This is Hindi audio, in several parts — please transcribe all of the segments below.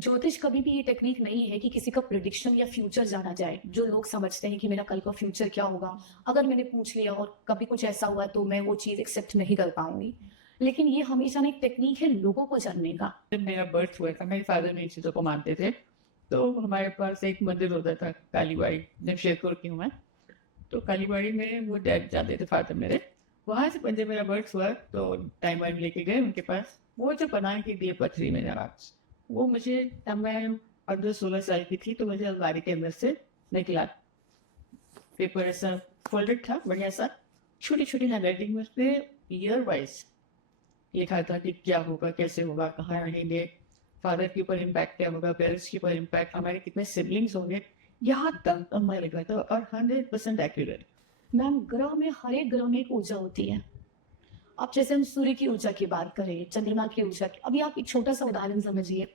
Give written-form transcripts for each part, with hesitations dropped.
ज्योतिष कभी भी ये टेक्निक नहीं है कि किसी का प्रिडिक्शन या फ्यूचर जाना जाए। जो लोग समझते हैं कि मेरा कल का फ्यूचर क्या होगा, अगर मैंने पूछ लिया और कभी कुछ ऐसा हुआ तो मैं वो चीज़ एक्सेप्ट नहीं कर पाऊंगी। लेकिन ये हमेशा ना एक टेक्निक है लोगों को जानने का। जब मेरा बर्थ हुआ था मेरे फादर इन चीज़ों को मानते थे। तो हमारे पास एक मंदिर होता था कालीबाड़ी, जमशेदपुर की हूँ मैं। तो कालीबाड़ी में वो डैड जाते थे फादर मेरे। वहाँ से जब मेरा बर्थ हुआ तो टाइम वाइम लेके गए उनके पास। वो जो बना के दिए पथरी में आज, वो मुझे तब मैं 15-16 साल की थी तो मुझे अलमारी के अंदर से निकला। पेपर ऐसा फोल्डेड था बढ़िया सा, छोटी छोटी हैंडराइटिंग में उसमें ईयर वाइज लिखा था कि क्या होगा, कैसे होगा, कहाँ रहेंगे, फादर के ऊपर इम्पैक्ट क्या होगा, पेरेंट्स के ऊपर इम्पैक्ट, हमारे कितने सिबलिंग्स होंगे, यहाँ तक मैं लिखा था और 100% एक्यूरेट। मैम, ग्रह में हर एक ग्रह में एक ऊर्जा होती है। अब जैसे हम सूर्य की ऊर्जा की बात करें, चंद्रमा की ऊर्जा की, अभी आप एक छोटा सा उदाहरण समझिए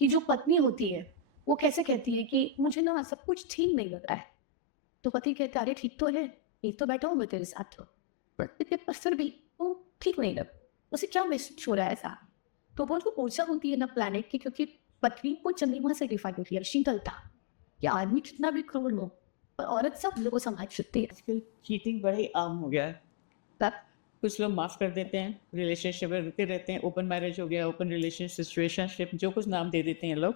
कि जो पत्नी होती है वो कैसे कहती है कि मुझे ना सब कुछ ठीक नहीं लग रहा है, तो पति कहता है अरे ठीक तो है, ठीक तो बैठा हूँ मैं तेरे साथ, तो पर फिर भी वो ठीक नहीं लग, उसे क्या महसूस हो रहा है ऐसा। तो वो जो ऊर्जा होती है ना प्लैनेट की, क्योंकि पृथ्वी को चंद्रमा से डिफाइन होती है शीतलता, कि आदमी कितना भी क्रूर हो पर औरत सब लोगों को संभाल सकती है। आजकल चीटिंग बड़ा ही आम हो गया है। तब कुछ लोग माफ़ कर देते हैं, रिलेशनशिप में रुके रहते हैं, ओपन मैरिज हो गया, ओपन रिलेशन, सिचुएशनशिप, जो कुछ नाम दे देते हैं लोग।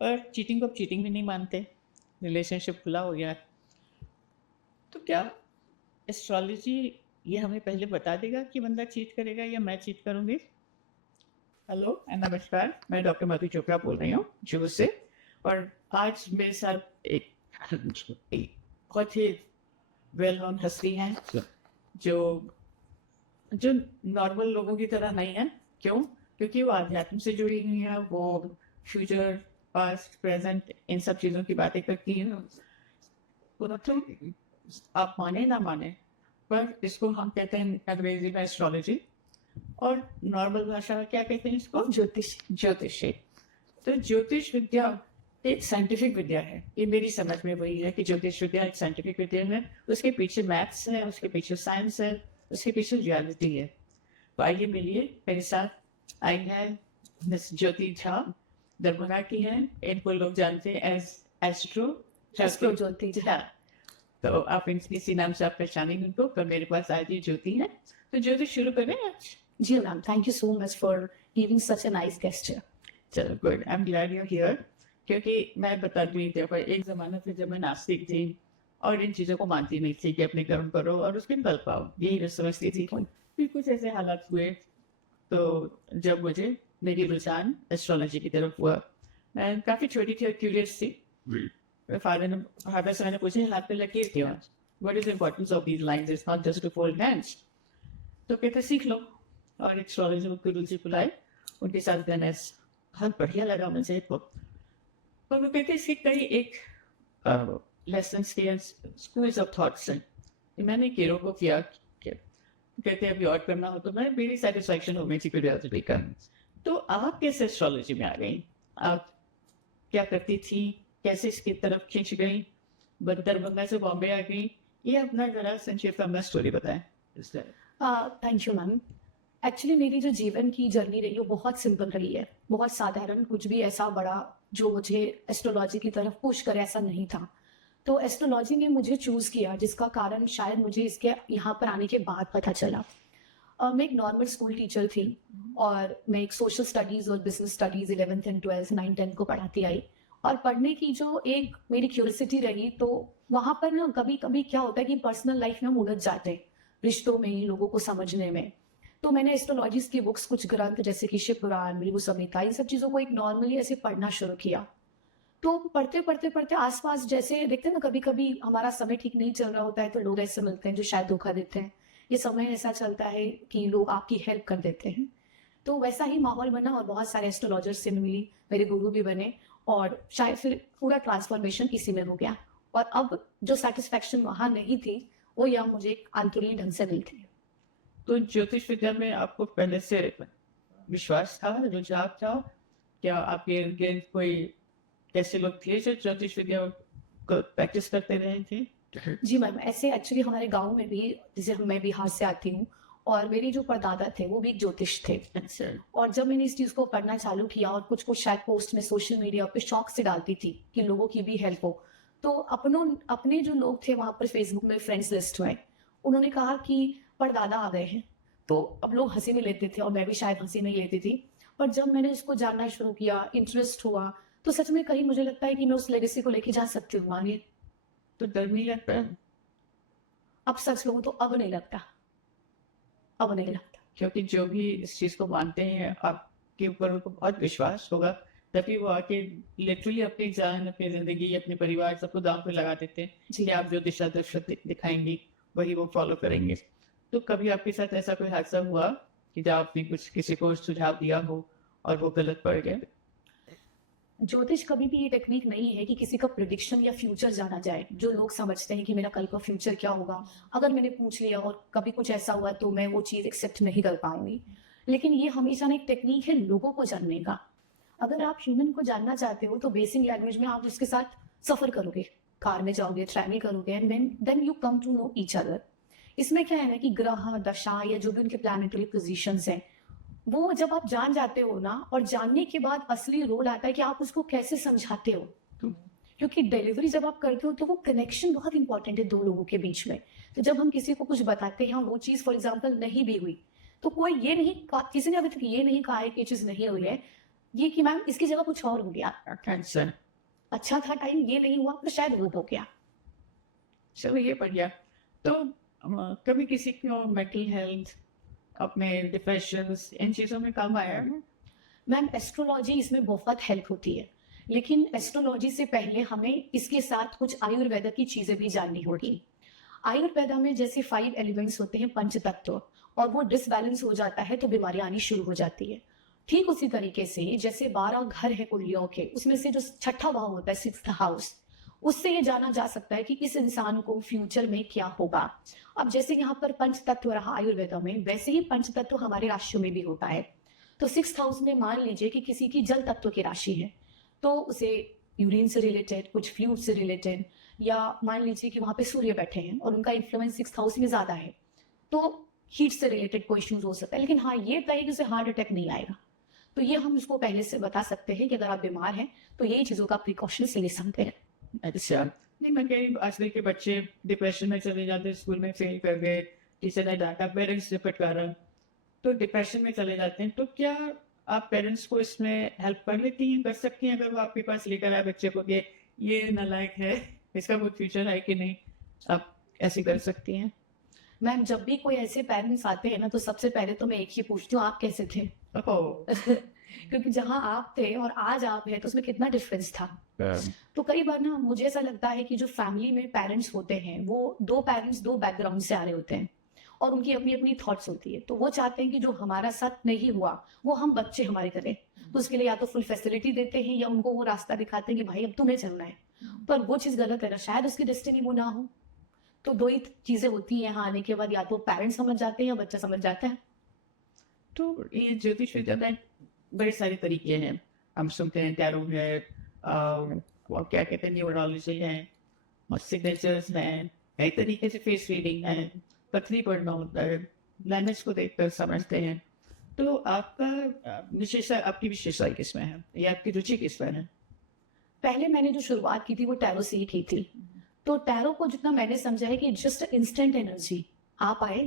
पर चीटिंग को अब चीटिंग भी नहीं मानते, रिलेशनशिप खुला हो गया। तो क्या एस्ट्रोलॉजी ये हमें पहले बता देगा कि बंदा चीट करेगा या मैं चीट करूँगी? हेलो एंड नमस्कार, मैं डॉक्टर मधु चोपड़ा बोल रही हूँ जूहू से। और आज मेरे साथ एक बहुत ही वेल नोन हस्ती हैं जो जो नॉर्मल लोगों की तरह नहीं है। क्यों? क्योंकि वो आध्यात्म से जुड़ी हुई है, वो फ्यूचर, पास्ट, प्रेजेंट, इन सब चीज़ों की बातें करती हैं। तो आप माने ना माने, पर इसको हम कहते हैं अंग्रेजी में एस्ट्रोलॉजी, और नॉर्मल भाषा में क्या कहते हैं इसको? ज्योतिष। ज्योतिषी। तो ज्योतिष विद्या एक साइंटिफिक विद्या है, ये मेरी समझ में वही है कि ज्योतिष विद्या एक साइंटिफिक विद्या है। उसके पीछे मैथ्स है, उसके पीछे साइंस है, उसके पीछे रियलिटी है। तो आइए मिलिए मेरे साथ। आई है मिस ज्योति झा, दरभंगा की हैं, इनको लोग जानते हैं एज एस्ट्रो ज्योति झा। तो आप इसी नाम से आप पहचानेंगे उनको, पर मेरे पास आज ये ज्योति है। तो ज्योति शुरू करें आज? जी ma'am, thank you so much for giving such a nice gesture. चलो good, I am glad you here. क्योंकि मैं बता दूँ पर एक ज़माना था जब मैं नास्तिक थी और इन चीज़ों को मानती नहीं थी कि अपने कर्म करो और उसके फल पाओ, यही मैं समझती थी। फिर कुछ ऐसे हालात हुए तो जब मुझे मेरी रुझान एस्ट्रोलॉजी की तरफ हुआ। मैं काफ़ी छोटी थी और क्यूरियस थी। फादर से मैंने पूछा हाथ पे लकीर क्यों? What is importance of these lines? It's not just to fold hands. तो कहते सीख लो, और एस्ट्रोलॉजी गुरु जी बुलाए, उनके साथ गए। बहुत बढ़िया लगा मुझे। तो वो कहते इसकी कई एक लेसन के स्कूल्स ऑफ थॉट्स हैं। मैंने केरों को किया, कहते अभी और करना हो तो मैं मेरी सेटिस्फैक्शन हो गई थी क्यूरियोसिटी का। तो आप कैसे एस्ट्रोलॉजी में आ गई? आप क्या करती थी? कैसे इसकी तरफ खींच गई? दरभंगा से बॉम्बे आ गई? ये अपना जरा संक्षेप में स्टोरी बताएं। Thank you ma'am. एक्चुअली मेरी जो जीवन की जर्नी रही वो बहुत सिंपल रही है, बहुत साधारण, कुछ भी ऐसा बड़ा जो मुझे एस्ट्रोलॉजी की तरफ पुश करे ऐसा नहीं था। तो एस्ट्रोलॉजी ने मुझे चूज़ किया, जिसका कारण शायद मुझे इसके यहाँ पर आने के बाद पता चला। मैं एक नॉर्मल स्कूल टीचर थी और मैं एक सोशल स्टडीज़ और business studies 11th and 12th 9th 10th को पढ़ाती आई। और पढ़ने की जो एक मेरी क्यूरियोसिटी रही, तो वहाँ पर ना कभी कभी क्या होता है कि पर्सनल लाइफ में हम उलझ जाते हैं, रिश्तों में, लोगों को समझने में। तो मैंने एस्ट्रोलॉजीज की बुक्स, कुछ ग्रंथ जैसे कि शिव पुराण, भृगु संहिता, इन सब चीज़ों को एक नॉर्मली ऐसे पढ़ना शुरू किया। तो पढ़ते पढ़ते पढ़ते आसपास जैसे देखते हैं ना, कभी कभी हमारा समय ठीक नहीं चल रहा होता है तो लोग ऐसे मिलते हैं जो शायद धोखा देते हैं। ये समय ऐसा चलता है कि लोग आपकी हेल्प कर देते हैं। तो वैसा ही माहौल बना और बहुत सारे एस्ट्रोलॉजर्स से मिली, मेरे गुरु भी बने, और शायद फिर पूरा ट्रांसफॉर्मेशन इसी में हो गया। और अब जो सेटिस्फैक्शन वहाँ नहीं थी वो यहाँ मुझे एक अंतुली ढंग से मिलती है। तो ज्योतिष विद्या में आपको पहले से विश्वास था, रुझान था? क्या आपके इर्द गिर्द कोई ऐसे लोग थे जो ज्योतिष विद्या को प्रैक्टिस करते रहे थे? जी मैम, ऐसे एक्चुअली हमारे गांव में भी, जैसे मैं बिहार से आती हूँ, और मेरे जो परदादा थे वो भी एक ज्योतिष थे। अच्छा। और जब मैंने इस चीज़ को पढ़ना चालू किया और कुछ कुछ शायद पोस्ट में सोशल मीडिया पे शौक से डालती थी कि लोगों की भी हेल्प हो, तो अपने जो लोग थे वहाँ पर फेसबुक में फ्रेंड्स लिस्ट में उन्होंने कहा कि परदादा आ गए हैं। तो अब लोग हंसी में लेते थे और मैं भी शायद हंसी में ही लेती थी। पर जब मैंने इसको जानना शुरू किया, इंटरेस्ट हुआ, तो सच में कहीं मुझे लगता है कि मैं उस लेगेसी को लेके जा सकती हूँ आगे। तो डर नहीं लगता है? अब सच कहूँ तो अब नहीं लगता, अब नहीं लगता। क्योंकि जो भी इस चीज को मानते हैं आपके ऊपर उनको बहुत विश्वास होगा, तभी वो आके लिटरली अपनी जान, अपनी जिंदगी, अपने परिवार सबको दांव पे लगा देते हैं जी। कि आप जो दिशा दर्शन दिखाएंगी वही वो फॉलो करेंगे। तो कभी आपके साथ ऐसा कोई हादसा हुआ कि जब आपने कुछ किसी को सुझाव दिया हो और वो गलत पड़ गया? ज्योतिष कभी भी ये टेक्निक नहीं है कि किसी का प्रिडिक्शन या फ्यूचर जाना जाए। जो लोग समझते हैं कि मेरा कल का फ्यूचर क्या होगा, अगर मैंने पूछ लिया और कभी कुछ ऐसा हुआ तो मैं वो चीज़ एक्सेप्ट नहीं कर पाऊंगी। लेकिन ये हमेशा ना एक टेक्निक है लोगों को जानने का। अगर आप ह्यूमन को जानना चाहते हो तो बेसिक लैंग्वेज में आप उसके साथ सफर करोगे, कार में जाओगे, ट्रैवल करोगे, and then you come to know each other. इसमें क्या है ना कि ग्रह दशा या जो भी उनके प्लैनेटरी पोजीशंस हैं, वो जब आप जान जाते हो ना, और जानने के बाद असली रोल आता है कि आप उसको कैसे समझाते हो। क्योंकि डिलीवरी जब आप करते हो तो वो कनेक्शन बहुत इंपॉर्टेंट है दो लोगों के बीच में। तो जब हम किसी को कुछ बताते हैं, वो चीज़ फॉर एग्जाम्पल नहीं भी हुई, तो कोई ये नहीं किसी ने अभी तक ये नहीं कहा है कि ये चीज़ नहीं हुई है, ये कि मैम इसकी जगह कुछ और हो गया, कैंसर। अच्छा था टाइम, ये नहीं हुआ तो शायद वो हो गया। चलो ये बढ़िया। तो कभी किसी को मेंटल हेल्थ, अपने डिप्रेशंस, इन चीजों में काम आया है? मैम एस्ट्रोलॉजी इसमें बहुत हेल्प होती है, लेकिन एस्ट्रोलॉजी से पहले हमें इसके साथ कुछ आयुर्वेदा की चीजें भी जाननी होगी। आयुर्वेदा में जैसे 5 एलिमेंट्स होते हैं, पंच तत्व, और वो डिसबैलेंस हो जाता है तो बीमारियां आनी शुरू हो जाती है। ठीक उसी तरीके से जैसे 12 घर है कुंडलियों के, उसमें से जो छठा भाव होता है, 6th हाउस, उससे ये जाना जा सकता है कि इस इंसान को फ्यूचर में क्या होगा। अब जैसे यहाँ पर पंच तत्व रहा आयुर्वेदा में, वैसे ही पंच तत्व हमारे राशियों में भी होता है। तो 6th हाउस में मान लीजिए कि किसी की जल तत्व की राशि है, तो उसे यूरिन से रिलेटेड, कुछ फ्लूइड से रिलेटेड, या मान लीजिए कि वहां पे सूर्य बैठे हैं और उनका इन्फ्लुएंस 6th हाउस में ज्यादा है, तो हीट से रिलेटेड कोई इश्यूज हो सकता है। लेकिन हाँ, ये तय कि उसे हार्ट अटैक नहीं आएगा। तो ये हम उसको पहले से बता सकते हैं कि अगर आप बीमार हैं तो यही चीजों का प्रिकॉशंस ले सकते हैं। अच्छा। नहीं, मैं कह रही हूँ आजकल के बच्चे डिप्रेशन में चले जाते हैं, स्कूल में फेल कर गए, टीचर ने डांटा, पेरेंट्स ने फटकारा, तो डिप्रेशन में चले जाते हैं। तो क्या आप पेरेंट्स को इसमें हेल्प कर लेती हैं, कर सकती हैं, अगर वो आपके पास लेकर आए बच्चे को कि ये नालायक है, इसका कोई फ्यूचर है कि नहीं, आप ऐसे कर सकती हैं? मैम जब भी कोई ऐसे पेरेंट्स आते हैं ना, तो सबसे पहले तो मैं एक ही पूछती हूँ, आप कैसे थे? ओह। क्योंकि जहां आप थे और आज आप हैं तो उसमें कितना डिफरेंस था। तो कई बार ना मुझे ऐसा लगता है कि जो फैमिली में पेरेंट्स होते हैं, वो दो पेरेंट्स दो बैकग्राउंड से आ रहे होते हैं और उनकी अपनी अपनी थॉट्स होती है। तो वो चाहते हैं कि जो हमारा साथ नहीं हुआ वो हम बच्चे हमारे करें, तो उसके लिए या तो फुल फैसिलिटी देते हैं या उनको वो रास्ता दिखाते हैं कि भाई अब तुम्हें चलना है। पर वो चीज़ गलत है ना, शायद उसकी डेस्टिनी वो ना हो। तो दो ही चीज़ें होती हैं यहाँ आने के बाद, या तो पेरेंट्स समझ जाते हैं या बच्चा समझ जाता है। तो ये ज्योतिष विद्या में बड़े सारे तरीके हैं, हम सुनते हैं, टैरो है, और क्या कहते हैं, न्यूमरोलॉजी है, और सिग्नेचर्स हैं, कई तरीके से फेस रीडिंग है, पथरी पढ़ना होता है, लैंग्वेज को देखकर समझते हैं। तो आपका आपकी विशेषता किसमें है, या आपकी रुचि किसमें है? पहले मैंने जो शुरुआत की थी वो टैरो से ही की थी। तो टैरो को जितना मैंने समझा है कि जस्ट इंस्टेंट एनर्जी, आप आए,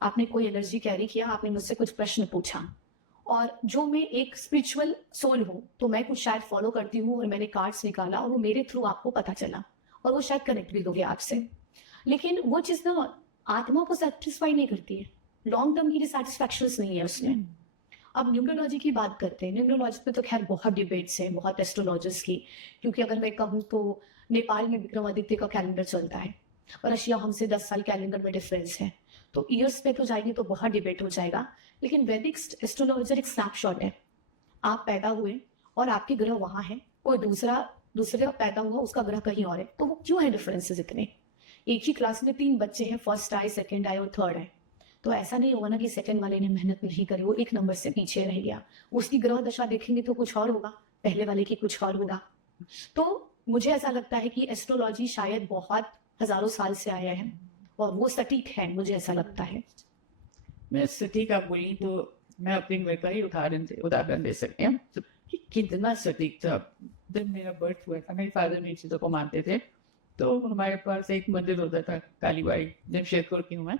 आपने कोई एनर्जी कैरी किया, आपने मुझसे कुछ प्रश्न पूछा, और जो मैं एक स्पिरिचुअल सोल हूँ तो मैं कुछ शायद फॉलो करती हूँ, और मैंने कार्ड्स निकाला और वो मेरे थ्रू आपको पता चला, और वो शायद कनेक्ट भी हो गया आपसे। लेकिन वो चीज़ ना आत्मा को सेटिस्फाई नहीं करती है, लॉन्ग टर्म की डिसैटिस्फैक्शन नहीं है उसमें। अब न्यूमरोलॉजी की बात करते हैं। न्यूमरोलॉजी पे तो खैर बहुत डिबेट्स हैं, बहुत एस्ट्रोलॉजर्स की, क्योंकि अगर मैं कहूँ तो नेपाल में विक्रमादित्य का कैलेंडर चलता है और रशिया हमसे 10 साल कैलेंडर में डिफरेंस है, तो ईयर्स पे तो जाएंगे तो बहुत डिबेट हो जाएगा। लेकिन वैदिक एस्ट्रोलॉजर एक स्नैपशॉट है, आप पैदा हुए और आपके ग्रह वहाँ है, कोई दूसरे पैदा हुआ, उसका ग्रह कहीं और है, तो वो क्यों है डिफरेंसेस इतने? एक ही क्लास में 3 बच्चे हैं, फर्स्ट आए, सेकेंड आए और थर्ड आए, तो ऐसा नहीं होगा ना कि सेकंड वाले ने मेहनत नहीं करी, वो 1 नंबर से पीछे रह गया। उसकी ग्रह दशा देखेंगे तो कुछ और होगा, पहले वाले की कुछ और होगा। तो मुझे ऐसा लगता है कि एस्ट्रोलॉजी शायद बहुत हजारों साल से आया है और वो सटीक है, मुझे ऐसा लगता है। मैं सटीक आप बोली तो मैं अपने घर का ही उदाहरण दे सकती हूँ कि कितना सटीक था। जब मेरा बर्थ हुआ था, मेरे फादर इन चीज़ों को मानते थे, तो हमारे पास एक मंदिर होता था कालीबाड़ी, जमशेदपुर की हूँ मैं।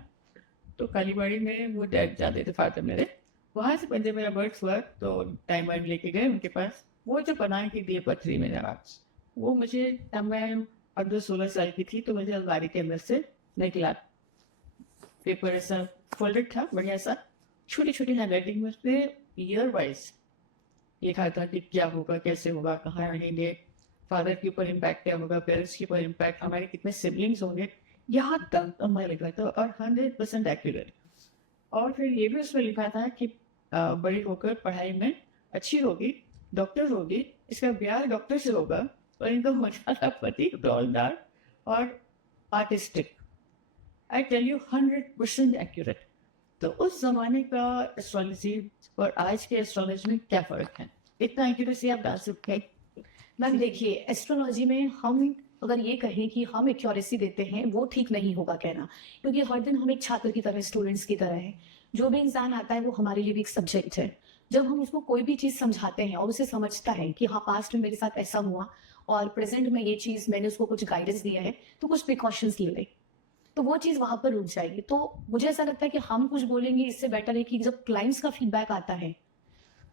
तो कालीबाड़ी में वो डैड जाते थे फादर मेरे, वहाँ से जब मेरा बर्थ हुआ तो टाइम वाइम लेके गए उनके पास। वो जो बनाए की दिए पथरी में नवाज, वो मुझे तब मैं 15-16 साल की थी, तो मुझे अलमारी के अंदर से निकला। पेपर ऐसा फोल्डेड था बढ़िया सा, छोटी छोटी हैंडराइटिंग में उसपे ईयर वाइज लिखा था कि क्या होगा, कैसे होगा, कहाँ रहेंगे, फादर के ऊपर इम्पैक्ट क्या होगा, पेरेंट्स के ऊपर इम्पैक्ट, हमारे कितने सिबलिंग्स होंगे, यहाँ तक हमारे लिखा था और 100% एक्यूरेट। और फिर ये भी उसमें लिखा था कि बड़ी होकर पढ़ाई में अच्छी होगी, डॉक्टर होगी, इसका ब्याह डॉक्टर से होगा और इनका मसाला पति डॉलदार और artistic. I tell you 100% accurate. तो उस जमाने का एस्ट्रोलॉजी और आज के एस्ट्रोलॉजी में क्या फर्क है, इतना एक्यूरेसी आप डाल सकते हैं। मैम देखिए, एस्ट्रोलॉजी में हम अगर ये कहें कि हम एक्यूरेसी देते हैं, वो ठीक नहीं होगा कहना, क्योंकि हर दिन हम एक छात्र की तरह, स्टूडेंट्स की तरह है। जो भी इंसान आता है वो हमारे लिए भी एक सब्जेक्ट है। जब हम उसको कोई भी चीज़ समझाते हैं और उसे समझता है कि हाँ पास्ट में मेरे साथ ऐसा हुआ और प्रेजेंट में ये चीज़ मैंने उसको कुछ गाइडेंस दिया है, तो कुछ प्रिकॉशंस ले ले, तो वो चीज़ वहां पर रुक जाएगी। तो मुझे ऐसा लगता है कि हम कुछ बोलेंगे, इससे बेटर है कि जब क्लाइंट्स का फीडबैक आता है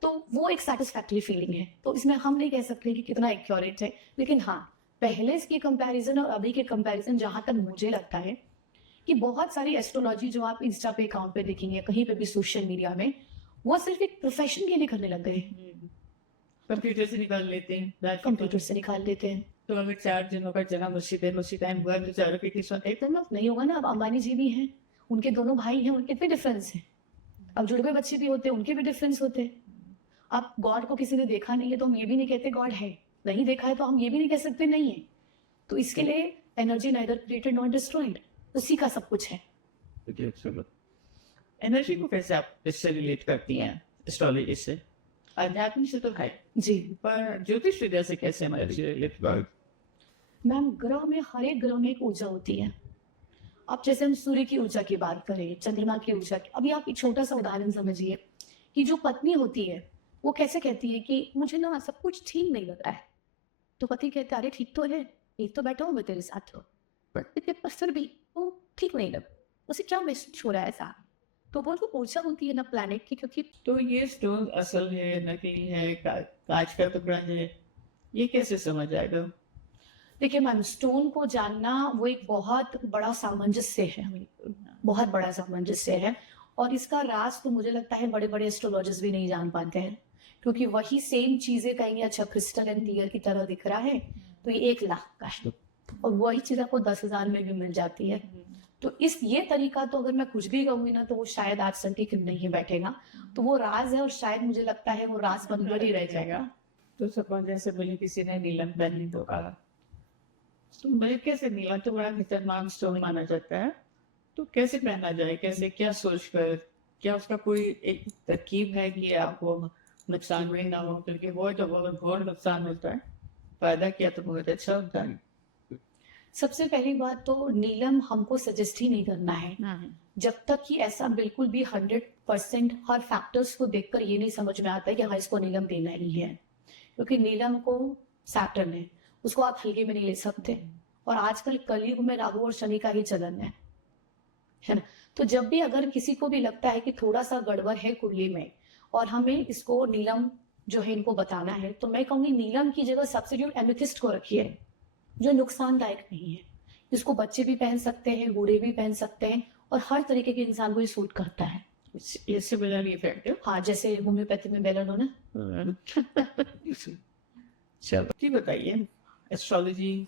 तो वो एक सेटिस्फैक्टरी फीलिंग है। तो इसमें हम नहीं कह सकते कि कितना एक्यूरेट है, लेकिन हाँ, पहले इसकी कंपैरिजन और अभी के कंपैरिजन जहां तक मुझे लगता है कि बहुत सारी एस्ट्रोलॉजी जो आप इंस्टा पे अकाउंट पे देखेंगे, कहीं पे भी सोशल मीडिया में, वो सिर्फ एक प्रोफेशन के लिए करने लग गए, कंप्यूटर से निकाल लेते हैं, कंप्यूटर से निकाल देते हैं। तो अगर 4 जनों का जन्म उसी टाइम हुआ तो चारों की किस्मत एक एकदम नहीं होगा ना। अब अंबानी जी भी हैं, उनके दोनों भाई हैं, उनके कितने डिफरेंस है। अब जुड़वे बच्चे भी होते हैं, उनके भी डिफरेंस होते हैं। अब गॉड को किसी ने देखा नहीं है तो हम ये भी नहीं कहते गॉड है, नहीं देखा है तो हम ये भी नहीं कह सकते नहीं है। तो इसके लिए energy neither created not destroyed, उसी का सब कुछ है। एनर्जी को कैसे आप इससे रिलेट करती हैं, एस्ट्रोलॉजी से? अध्यात्म से तो है जी पर ज्योतिष विद्या से कैसे एनर्जी रिलेट कर? मैम, ग्रह में हर एक ग्रह में एक ऊर्जा होती है। अब जैसे हम सूर्य की ऊर्जा की बात करें, चंद्रमा की ऊर्जा की, अभी आप एक छोटा सा उदाहरण समझिए कि जो पत्नी होती है वो कैसे कहती है कि मुझे ना सब कुछ ठीक नहीं लग रहा है, तो पति कहता है अरे ठीक तो है, एक तो बैठा हूँ मैं तेरे साथ, पर फिर भी वो ठीक नहीं लग, उसे क्या महसूस हो रहा है ऐसा। तो वो जो ऊर्जा होती है ना प्लैनेट की, क्योंकि तो ये स्टोन असल है, नकली है, कांच का टुकड़ा है, ये कैसे समझ आएगा? देखिए मैम, स्टोन को जानना वो एक बहुत बड़ा सामंजस्य है, बहुत बड़ा सामंजस्य है। और इसका राज तो मुझे लगता है बड़े बड़े एस्ट्रोलॉजर्स भी नहीं जान पाते हैं, क्योंकि वही सेम चीजें कहेंगे अच्छा क्रिस्टल एंड क्लियर की तरह दिख रहा है तो ये 1 लाख का है, और वही चीज आपको 10,000 में भी मिल जाती है। तो इस ये तरीका तो अगर मैं कुछ भी कहूंगी ना तो वो शायद आज सटीक नहीं बैठेगा। तो वो राज है और शायद मुझे लगता है वो राज बनकर ही रह जाएगा। तो सपोज जैसे बोले किसी ने नीलम पहनी तो काला, तो मुझे कैसे नीलम तो बड़ा खतरनाक स्टोन माना जाता है, तो कैसे पहना जाए, कैसे, क्या सोच कर, क्या उसका कोई एक तरकीब है कि आपको नुकसान भी ना हो, क्योंकि वो तो बहुत घोर नुकसान होता है, फायदा किया तो बहुत अच्छा होता है। सबसे पहली बात तो नीलम हमको सजेस्ट ही नहीं करना है, जब तक कि ऐसा बिल्कुल भी 100% हर फैक्टर्स को देखकर ये नहीं समझ में आता है कि हाँ इसको नीलम देना ही है, क्योंकि नीलम को सैटर्न है, उसको आप हल्के में नहीं ले सकते। और आजकल कलयुग में राहु और शनि का ही चलन है ना। तो जब भी अगर किसी को भी लगता है कि थोड़ा सा गड़बड़ है कुंडली में और हमें इसको नीलम जो है इनको बताना है, तो मैं कहूंगी नीलम की जगह सब्स्टिट्यूट एमेथिस्ट को रखिए, जो नुकसानदायक नहीं है। इसको बच्चे भी पहन सकते हैं, बूढ़े भी पहन सकते हैं, और हर तरीके के इंसान को ये सूट करता है। इससे बड़ा नहीं इफेक्टिव, हाँ, जैसे होम्योपैथी में बेलेडोना। चलो ठीक, बताइए एस्ट्रोलॉजी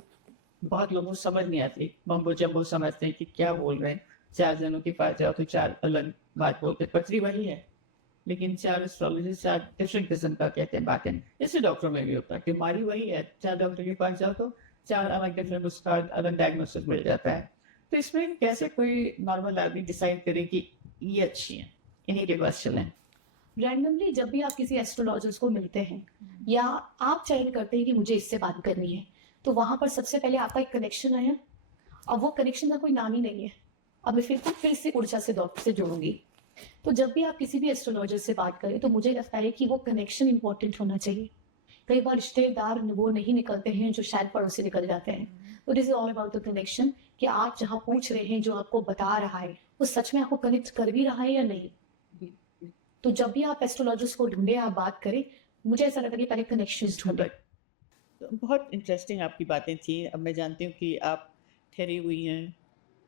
बहुत लोगों को समझ नहीं आती, बम्बो जम्बो समझते हैं कि क्या बोल रहे हैं, 4 जनों के पास जाओ तो 4 अलग बात बोलते, पथरी वही है लेकिन 4 एस्ट्रोलॉजी 4 डिफरेंट किस्म का कहते हैं बातें। जैसे डॉक्टर में भी होता है, बीमारी वही है, 4 डॉक्टर के पास जाओ तो 4 अलग डिफरेंट उसका अलग डायग्नोसिस मिल जाता है। तो इसमें कैसे कोई नॉर्मल आदमी डिसाइड करे कि ये अच्छी है, इन्हीं के पास चलें? रैंडमली जब भी आप किसी एस्ट्रोलॉजर्स को मिलते हैं या आप चयन करते हैं कि मुझे इससे बात करनी है, तो वहां पर सबसे पहले आपका एक कनेक्शन आया, और वो कनेक्शन का कोई नाम ही नहीं है। अब मैं फिर से ऊर्जा से डॉक्टर से जोड़ूंगी, तो जब भी आप किसी भी एस्ट्रोलॉजर से बात करें तो मुझे लगता है कि वो कनेक्शन इंपॉर्टेंट होना चाहिए। कई बार रिश्तेदार वो नहीं निकलते हैं जो शायद पड़ोसी निकल जाते हैं। तो this is all about the connection, कि आप जहाँ पूछ रहे हैं, जो आपको बता रहा है, वो सच में आपको कनेक्ट कर भी रहा है या नहीं। तो जब भी आप एस्ट्रोलॉजर्स को ढूंढे, आप बात करें, मुझे ऐसा लगता है कि पहले कनेक्शंस ढूंढे। तो बहुत इंटरेस्टिंग आपकी बातें थी। अब मैं जानती हूँ कि आप ठहरी हुई हैं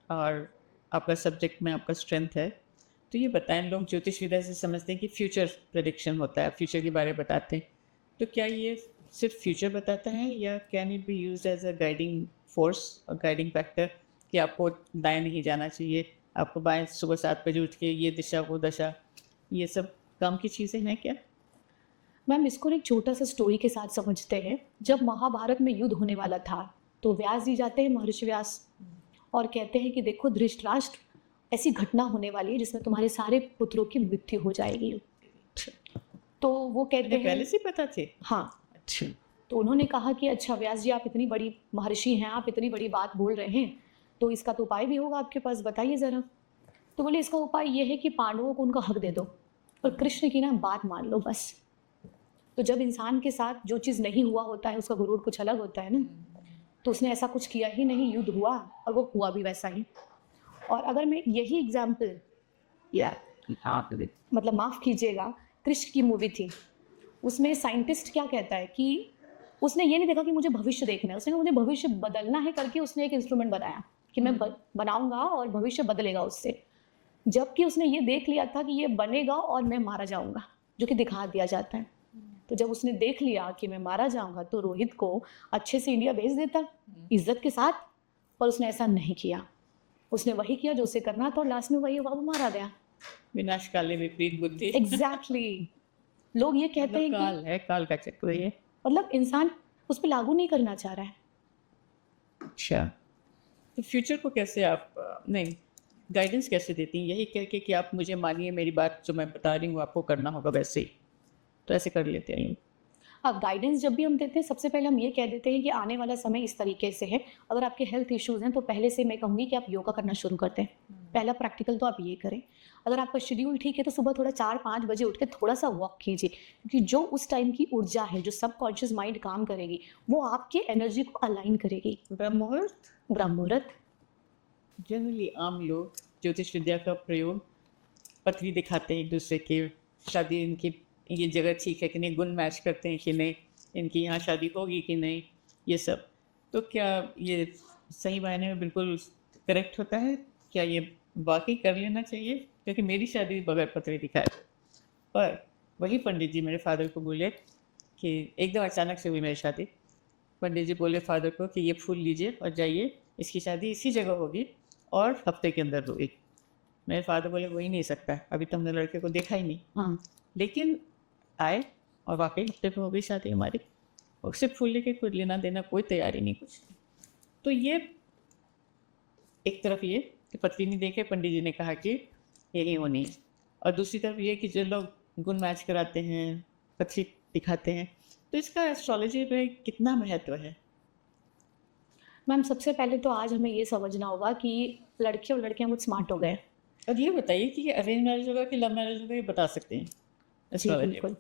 और आपका सब्जेक्ट में आपका स्ट्रेंथ है। तो ये बताएं, लोग ज्योतिष विद्या से समझते हैं कि फ्यूचर प्रेडिक्शन होता है, फ्यूचर के बारे में बताते हैं। तो क्या ये सिर्फ फ्यूचर बताता है या can it be use as a guiding force और गाइडिंग फैक्टर, कि आपको दाएं नहीं जाना चाहिए, आपको बाएं सुबह 7 बजे उठ के ये दिशा वो दशा, ये सब काम की चीज़ें हैं क्या? मैम, इसको एक छोटा सा स्टोरी के साथ समझते हैं। जब महाभारत में युद्ध होने वाला था तो व्यास जी जाते हैं, महर्षि व्यास, और कहते हैं कि देखो धृतराष्ट्र, ऐसी घटना होने वाली है जिसमें तुम्हारे सारे पुत्रों की मृत्यु हो जाएगी। तो वो कहते मुझे पहले हैं, से पता थे। हाँ। अच्छा। तो उन्होंने कहा कि अच्छा व्यास जी, आप इतनी बड़ी महर्षि हैं, आप इतनी बड़ी बात बोल रहे हैं, तो इसका तो उपाय भी होगा आपके पास, बताइए ज़रा। तो बोले इसका उपाय ये है कि पांडवों को उनका हक दे दो और कृष्ण की ना बात मान लो बस। तो जब इंसान के साथ जो चीज़ नहीं हुआ होता है उसका गुरूर कुछ अलग होता है ना। तो उसने ऐसा कुछ किया ही नहीं, युद्ध हुआ और वो हुआ भी वैसा ही। और अगर मैं यही एग्जाम्पल, या मतलब माफ़ कीजिएगा, कृष्ण की मूवी थी, उसमें साइंटिस्ट क्या कहता है कि उसने ये नहीं देखा कि मुझे भविष्य देखना है, उसने कहा मुझे भविष्य बदलना है करके उसने एक इंस्ट्रूमेंट बनाया कि मैं बनाऊंगा और भविष्य बदलेगा उससे। जबकि उसने ये देख लिया था कि ये बनेगा और मैं मारा जाऊंगा, जो कि दिखा दिया जाता है। तो जब उसने देख लिया कि मैं मारा जाऊंगा तो रोहित को अच्छे से इंडिया भेज देता इज्जत के साथ, पर उसने ऐसा नहीं किया। उसने वही किया जो उसे करना था और लास्ट में वही बाबू मारा गया। विनाश काले विपरीत बुद्धि। एग्जैक्टली। लोग ये कहते हैं काल है, काल का चक्र ये। मतलब इंसान उस पर लागू नहीं करना चाह रहा है। अच्छा, तो फ्यूचर को कैसे आप नहीं गाइडेंस कैसे देती हैं? यही कह के कि आप मुझे मानिए, मेरी बात जो मैं बता रही हूँ आपको करना होगा वैसे ही, तो ऐसे कर लेते हैं? अब गाइडेंस जब भी हम देते हैं, सबसे पहले हम ये कह देते हैं कि आने वाला समय इस तरीके से है, अगर आपके हेल्थ इश्यूज़ हैं तो पहले से मैं कहूँगी कि आप योगा करना शुरू करते हैं। पहला प्रैक्टिकल तो आप ये करें। अगर आपका शेड्यूल ठीक है तो सुबह थोड़ा 4-5 बजे उठ के थोड़ा सा वॉक कीजिए, क्योंकि जो उस टाइम की ऊर्जा है, जो सबकॉन्शियस माइंड काम करेगी, वो आपके एनर्जी को अलाइन करेगी। ब्रह्म मुहूर्त। ब्रह्म मुहूर्त। जनरली आम लोग ज्योतिष विद्या का प्रयोग पत्री दिखाते हैं एक दूसरे के, शादी इनकी ये जगह ठीक है कि नहीं, गुण मैच करते हैं कि नहीं, इनकी यहाँ शादी होगी कि नहीं, ये सब। तो क्या ये सही मायने में बिल्कुल करेक्ट होता है? क्या ये वाकई कर लेना चाहिए? क्योंकि मेरी शादी बगैर पत्री दिखाए, पर वही पंडित जी मेरे फादर को बोले कि एकदम अचानक से हुई मेरी शादी। पंडित जी बोले फादर को कि ये फूल लीजिए और जाइए, इसकी शादी इसी जगह होगी और हफ्ते के अंदर होगी। मेरे फादर बोले हो ही नहीं सकता, अभी तो हमने लड़के को देखा ही नहीं। हाँ। लेकिन आए और वाकई हफ्ते पे हो गई शादी हमारी, और सिर्फ फूल लेके कोई लेना देना, कोई तैयारी नहीं, कुछ। तो ये एक तरफ ये कि पत्नी नहीं देखे, पंडित जी ने कहा कि यही होनी है, और दूसरी तरफ ये कि जो लोग गुण मैच कराते हैं, पत्री दिखाते हैं, तो इसका एस्ट्रोलॉजी में कितना महत्व है? मैम, सबसे पहले तो आज हमें ये समझना होगा कि लड़के और लड़कियां बहुत स्मार्ट हो गए। और ये बताइए कि ये अरेंज मैरिज होगा कि लव मैरिज होगा, ये बता सकते हैं जी एस्ट्रोलॉजी? बिल्कुल।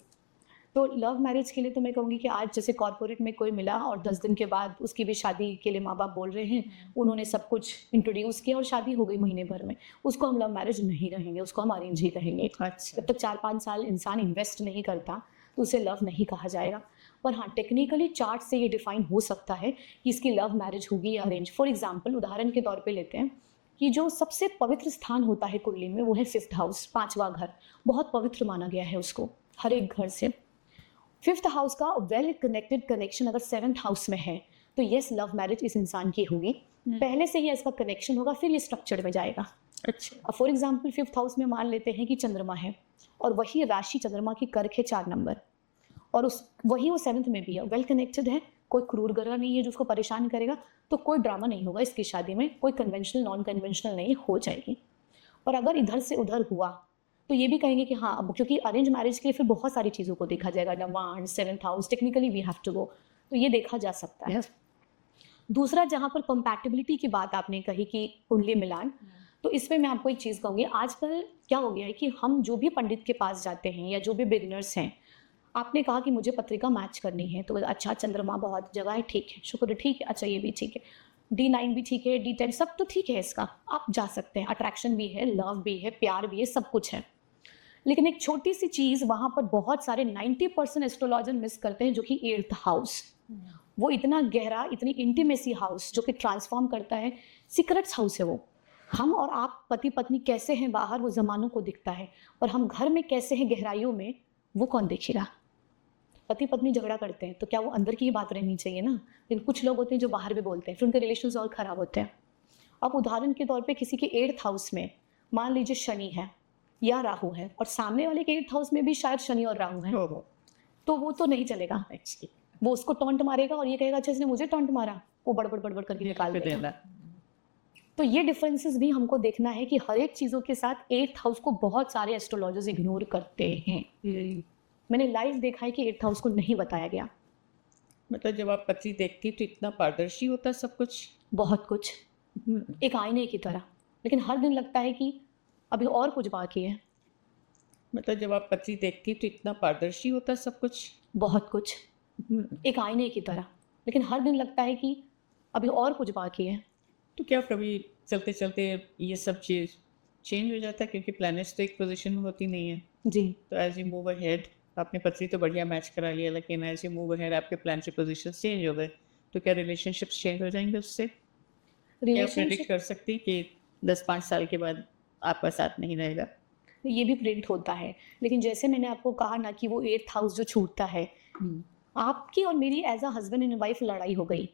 तो लव मैरिज के लिए तो मैं कहूँगी कि आज जैसे कॉर्पोरेट में कोई मिला और 10 दिन के बाद उसकी भी शादी के लिए माँ बाप बोल रहे हैं, उन्होंने सब कुछ इंट्रोड्यूस किया और शादी हो गई महीने भर में, उसको हम लव मैरिज नहीं कहेंगे, उसको हम अरेंज ही कहेंगे। अच्छा। जब तक 4-5 साल इंसान इन्वेस्ट नहीं करता तो उसे लव नहीं कहा जाएगा। पर हाँ, टेक्निकली चार्ट से ये डिफाइन हो सकता है कि इसकी लव मैरिज होगी या अरेंज। फॉर एग्जाम्पल, उदाहरण के तौर पे लेते हैं कि जो सबसे पवित्र स्थान होता है कुंडली में वो है 5th हाउस, 5वां घर। बहुत पवित्र माना गया है उसको हर एक घर से। 5th हाउस का वेल कनेक्टेड कनेक्शन अगर 7th हाउस में है तो यस, लव मैरिज इस इंसान की होगी। पहले से ही इसका कनेक्शन होगा, फिर ये स्ट्रक्चर में जाएगा। अच्छा। अब फॉर एग्जाम्पल 5th हाउस में मान लेते हैं कि चंद्रमा है और वही राशि चंद्रमा की कर्क है 4 नंबर, और उस वही वो 7th में भी है, वेल कनेक्टेड है, कोई क्रूर ग्रह नहीं है जो उसको परेशान करेगा, तो कोई ड्रामा नहीं होगा इसकी शादी में, कोई कन्वेंशनल नॉन कन्वेंशनल नहीं, हो जाएगी। और अगर इधर से उधर हुआ तो ये भी कहेंगे कि हाँ, अब क्योंकि अरेंज मैरिज के लिए फिर बहुत सारी चीज़ों को देखा जाएगा, नवान, 7th house, technically we have to go, तो ये देखा जा सकता है। दूसरा, जहाँ पर कंपैटिबिलिटी की बात आपने कही कि कुंडली मिलान, तो इसमें मैं आपको एक चीज़ कहूँगी, आजकल क्या हो गया है कि हम जो भी पंडित के पास जाते हैं या जो भी बिगिनर्स हैं, आपने कहा कि मुझे पत्रिका मैच करनी है, तो बोला, अच्छा चंद्रमा बहुत जगह है, ठीक है, शुक्र है, ठीक है, अच्छा ये भी ठीक है, D9 भी ठीक है, D10 सब तो ठीक है, इसका आप जा सकते हैं, अट्रैक्शन भी है, लव भी है, प्यार भी है, सब कुछ है। लेकिन एक छोटी सी चीज वहां पर बहुत सारे 90% एस्ट्रोलॉजर मिस करते हैं, जो कि 8th हाउस। वो इतना गहरा, इतनी इंटीमेसी हाउस जो कि ट्रांसफॉर्म करता है, सीक्रेट्स हाउस है वो। हम और आप पति पत्नी कैसे हैं बाहर, वो जमानों को दिखता है, और हम घर में कैसे हैं गहराइयों में, वो कौन देखेगा। पति पत्नी झगड़ा करते हैं तो क्या वो अंदर की ही बात रहनी चाहिए ना, लेकिन कुछ लोग होते हैं जो बाहर भी बोलते हैं, फिर उनके रिलेशंस और खराब होते हैं। अब उदाहरण के तौर पे किसी के 8th हाउस में मान लीजिए शनि है या राहु है, और सामने वाले के 8th हाउस में भी शायद शनि और राहु है, हो तो वो तो नहीं चलेगा। वो उसको टॉन्ट मारेगा और ये कहेगा अच्छा इसने मुझे टॉन्ट मारा, वो बड़बड़ बड़बड़ करके निकाल देगा। देना। तो ये डिफरेंसेस भी हमको देखना है कि हर एक चीजों के साथ 8th हाउस को बहुत सारे एस्ट्रोलॉजर्स इग्नोर करते हैं। मैंने लाइव देखा है कि 8th हाउस को नहीं बताया गया। मतलब जब आप पति देखती तो इतना पारदर्शी होता सब कुछ। बहुत कुछ एक आईने की तरह, लेकिन हर दिन लगता है कि अभी और कुछ बाकी है। मतलब जब आप पति देखती तो इतना पारदर्शी होता सब कुछ। बहुत कुछ एक आईने की तरह, लेकिन हर दिन लगता है कि अभी और कुछ बाकी है। तो क्या कभी चलते चलते ये सब चीज़ चेंज हो जाता है, क्योंकि प्लैनेट्स तो एक पोजीशन में होती नहीं है। जी, तो एज यू मूव अहेड, आपने पति तो बढ़िया मैच करा लिया, लेकिन एज यू मूव अहेड आपके प्लान पोजीशन चेंज हो गए, तो क्या रिलेशनशिप्स चेंज हो जाएंगे उससे? क्या प्रेडिक्ट रिलेशनशिप कर सकती कि 10-5 साल के बाद आपका साथ नहीं रहेगा? ये भी प्रिडिक्ट होता है, लेकिन जैसे मैंने आपको कहा ना कि वो 8th हाउस जो छूटता है, आपकी और मेरी as a husband and wife लड़ाई हो गई,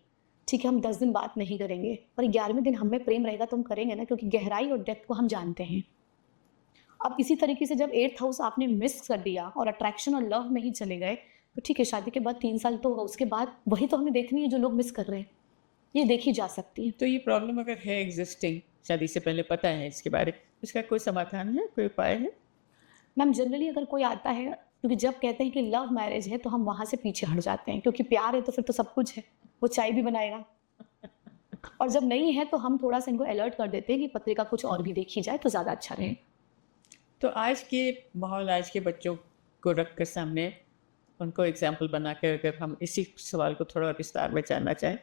ठीक है, हम 10 दिन बात नहीं करेंगे, पर 11वें दिन हमें प्रेम रहेगा तो हम करेंगे ना, क्योंकि गहराई और डेप्थ को हम जानते हैं। अब इसी तरीके से जब 8th हाउस आपने मिस कर दिया और अट्रैक्शन और लव में ही चले गए, तो ठीक है, शादी के बाद 3 साल तो होगा, उसके बाद वही तो हमें देखनी है जो लोग मिस कर रहे हैं, ये देखी जा सकती है। तो ये प्रॉब्लम अगर है एग्जिस्टिंग, शादी से पहले पता है इसके बारे, इसका कोई समाधान है, कोई उपाय है? मैम जनरली अगर कोई आता है, क्योंकि जब कहते हैं कि लव मैरिज है तो हम वहां से पीछे हट जाते हैं, क्योंकि प्यार है तो फिर तो सब कुछ है, वो चाय भी बनाएगा। और जब नहीं है तो हम थोड़ा सा इनको अलर्ट कर देते हैं कि पत्रिका कुछ और भी देखी जाए तो ज़्यादा अच्छा रहे। तो आज के माहौल, आज के बच्चों को रख कर सामने, उनको एग्जाम्पल बनाकर अगर हम इसी सवाल को थोड़ा विस्तार में जानना चाहें,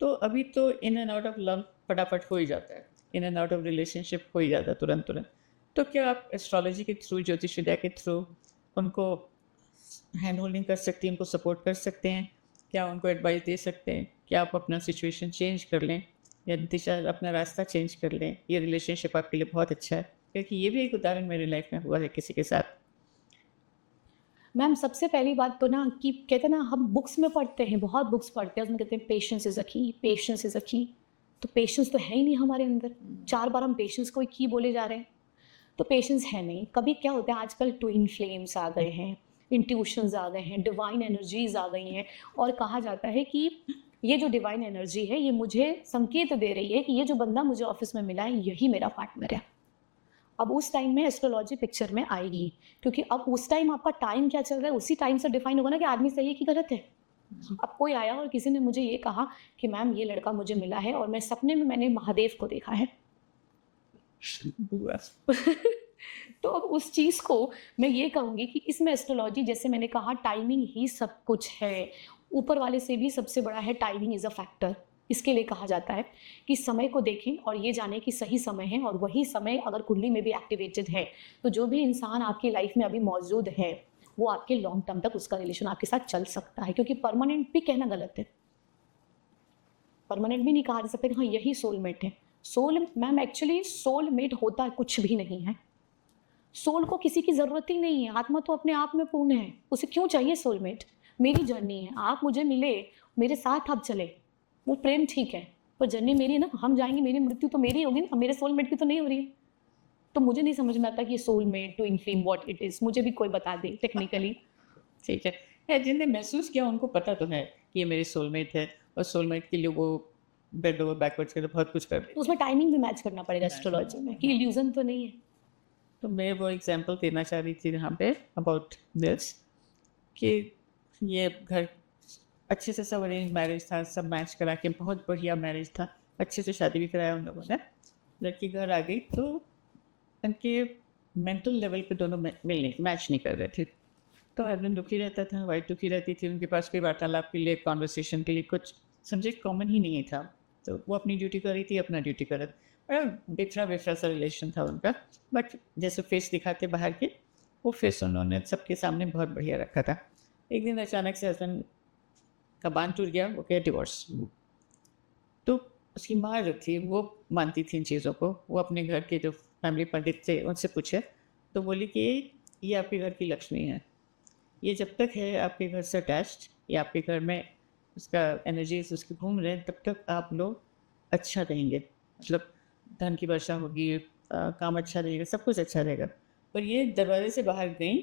तो अभी तो in and out of love फटाफट हो ही जाता है, in and out of relationship हो ही जाता है तुरंत तुरंत। तो क्या आप एस्ट्रोलॉजी के थ्रू, ज्योतिष विद्या के थ्रू उनको हैंड होल्डिंग कर सकती हैं, उनको सपोर्ट कर सकते हैं? क्या उनको एडवाइस दे सकते हैं? क्या आप अपना सिचुएशन चेंज कर लें या दिशा, अपना रास्ता चेंज कर लें? ये रिलेशनशिप आपके लिए बहुत अच्छा है, क्योंकि ये भी एक उदाहरण मेरी लाइफ में हुआ है किसी के साथ। मैम सबसे पहली बात तो ना कि कहते हैं ना, हम बुक्स में पढ़ते हैं, बहुत बुक्स पढ़ते हैं, उसमें कहते हैं पेशेंस इज अ की, पेशेंस इज अ की। तो पेशेंस तो है ही नहीं हमारे अंदर, 4 बार हम पेशेंस को ही की बोले जा रहे हैं, तो पेशेंस है नहीं। कभी क्या होता है, आजकल ट्विन फ्लेम्स आ गए हैं, इंट्यूशंस आ गए हैं, डिवाइन एनर्जीज आ गई हैं, और कहा जाता है कि ये जो डिवाइन एनर्जी है ये मुझे संकेत दे रही है कि ये जो बंदा मुझे ऑफिस में मिला है यही मेरा पार्टनर है। अब उस टाइम में एस्ट्रोलॉजी पिक्चर में आएगी, क्योंकि अब उस टाइम आपका टाइम क्या चल रहा है उसी टाइम से डिफाइन होगा ना कि आदमी सही है कि गलत है। अब कोई आया और किसी ने मुझे ये कहा कि मैम ये लड़का मुझे मिला है और मैं सपने में मैंने महादेव को देखा है तो अब उस चीज को मैं ये कहूंगी कि इसमें एस्ट्रोलॉजी, जैसे मैंने कहा, टाइमिंग ही सब कुछ है, ऊपर वाले से भी सबसे बड़ा है, टाइमिंग इज अ फैक्टर। इसके लिए कहा जाता है कि समय को देखें और ये जाने कि सही समय है, और वही समय अगर कुंडली में भी एक्टिवेटेड है तो जो भी इंसान आपकी लाइफ में अभी मौजूद है वो आपके लॉन्ग टर्म तक उसका रिलेशन आपके साथ चल सकता है। क्योंकि परमानेंट भी कहना गलत है, परमानेंट भी नहीं कहा जा सकता कि हाँ यही सोलमेट है। सोल मैम एक्चुअली सोलमेट होता कुछ भी नहीं है, सोल को किसी की जरूरत ही नहीं है, आत्मा तो अपने आप में पूर्ण है, उसे क्यों चाहिए सोलमेट। मेरी जर्नी है, आप मुझे मिले, मेरे साथ आप चले, वो प्रेम ठीक है, पर जर्नी मेरी है ना, हम जाएंगे, मेरी मृत्यु तो मेरी होगी ना, मेरे सोलमेट की तो नहीं हो रही है। तो मुझे नहीं समझ में आता कि ये soulmate, twin flame, what it is, मुझे भी कोई बता दे टेक्निकली। ठीक है, जिनने महसूस किया उनको पता तो है कि ये मेरे सोलमेट है, और सोलमेट के लिए वो बेड ओवर बैकवर्ड्स करके बहुत कुछ कर तो उसमें टाइमिंग भी मैच करना पड़ेगा एस्ट्रोलॉजी में, कि इल्यूजन तो नहीं है। तो मैं वो एग्जांपल देना चाह रही थी यहाँ पे अबाउट दिस, कि ये घर अच्छे से सब अरेंज मैरिज था, सब मैच करा के बहुत बढ़िया मैरिज था, अच्छे से शादी भी कराया उन लोगों ने। लड़की घर आ गई तो उनके मेंटल लेवल पे दोनों मैच नहीं कर रहे थे। तो हस्बैंड दुखी रहता था, वाइफ दुखी रहती थी, उनके पास कोई वार्तालाप के लिए, कॉन्वर्सेशन के लिए कुछ सब्जेक्ट कॉमन ही नहीं था। तो वो अपनी ड्यूटी कर रही थी, अपना ड्यूटी कर रहा था। बिखरा बिखरा सा रिलेशन था उनका, बट जैसे फेस दिखाते बाहर के, वो फेस उन्होंने सबके सामने बहुत बढ़िया रखा था। एक दिन अचानक से हस्बैंड का बांध टूट गया, वो क्या डिवोर्स। तो उसकी माँ जो थी वो मानती थी इन चीज़ों को। वो अपने घर के जो फैमिली पंडित थे उनसे पूछे, तो बोली कि ये आपके घर की लक्ष्मी है, ये जब तक है आपके घर से अटैच्ड, या आपके घर में उसका एनर्जीज उसके घूम रहे हैं, तब तक आप लोग अच्छा रहेंगे। मतलब धन की वर्षा होगी, काम अच्छा रहेगा, सब कुछ अच्छा रहेगा। पर ये दरवाजे से बाहर गई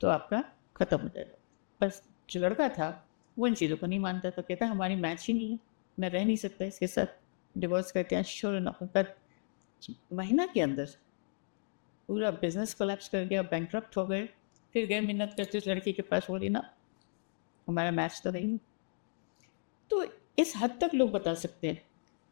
तो आपका ख़त्म हो जाएगा। पर जो लड़का था वो इन चीज़ों को नहीं मानता था, कहता हमारी मैच ही नहीं है, मैं रह नहीं सकता इसके साथ, डिवोर्स करते हैं। श्योर इनफ, पर महीना के अंदर पूरा बिजनेस कोलैप्स कर गया, बैंकरप्ट हो गए। फिर गए मिन्नत करते उस लड़की के पास, बोली ना हमारा मैच तो नहीं। तो इस हद तक लोग बता सकते हैं